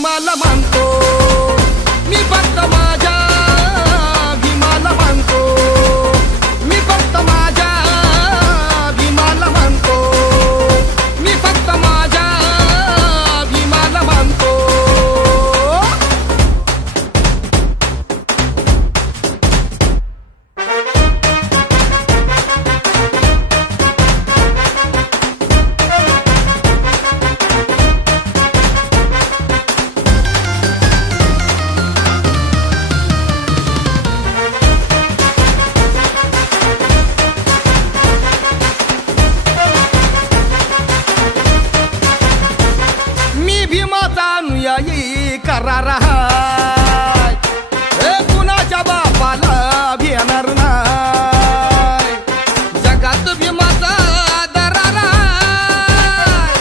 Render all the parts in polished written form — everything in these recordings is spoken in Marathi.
भीमाला मानतो मी फक्त माझ्या भीमाला मानतो मी फक्त माझ्या भीमाला मानतो मी फक्त माझ्या भीमाला मानतो अनुयायी करार हाय कुणाच्या बापाला भेटणार नाही जगात भीमाचा दरार हाय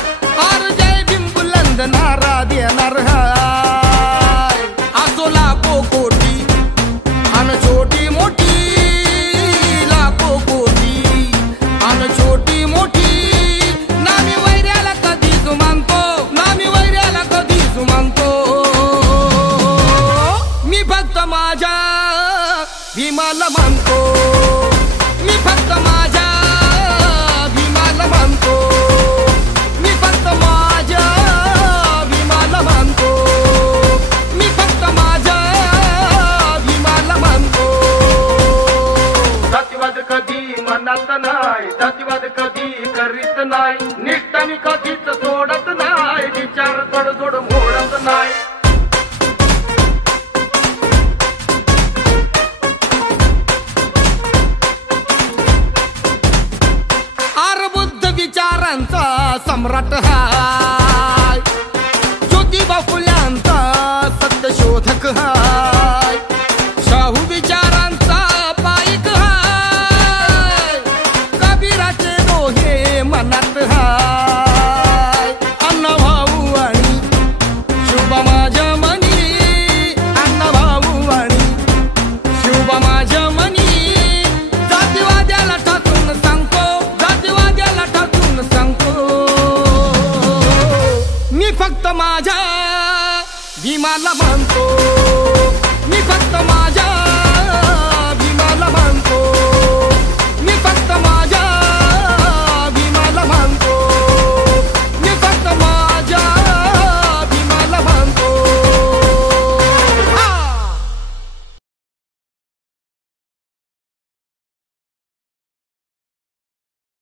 और जय भीम बुलंद नारा देणार हाय असो लाखो कोटी अन छोटी मोठी लाखो कोटी अन छोटी मोठी नामी वैऱ्याला कधीच मानतो नामी वैऱ्याला कधीच मानतो मी फक्त माझ्या भीमाला मानतो मी फक्त माझ्या भीमाला मानतो मी फक्त माझ्या भीमाला मानतो मी फक्त माझ्या भीमाला मानतो जातीवाद कधी मनात नाही जातीवाद कधी करीत नाही निष्ठा मी कधीच सोडत नाही विचार तडजोड मोडत नाही विचारांचा सम्राट हाय ज्योतिबा फुल्यांचा सत्यशोधक हाय शाहू विचारांचा पाईक हाय कबीराचे दोहे मनात हाय अण्णाभाऊ आणि शिवबा माझ्या मनी अण्णाभाऊ आणि शिवबा माझ्या मनी जातीवाद्याला ठाकून सांगतो जातीवाद्याला ठाकून सांगतो मी फक्त माझ्या भीमाला मानतो मी फक्त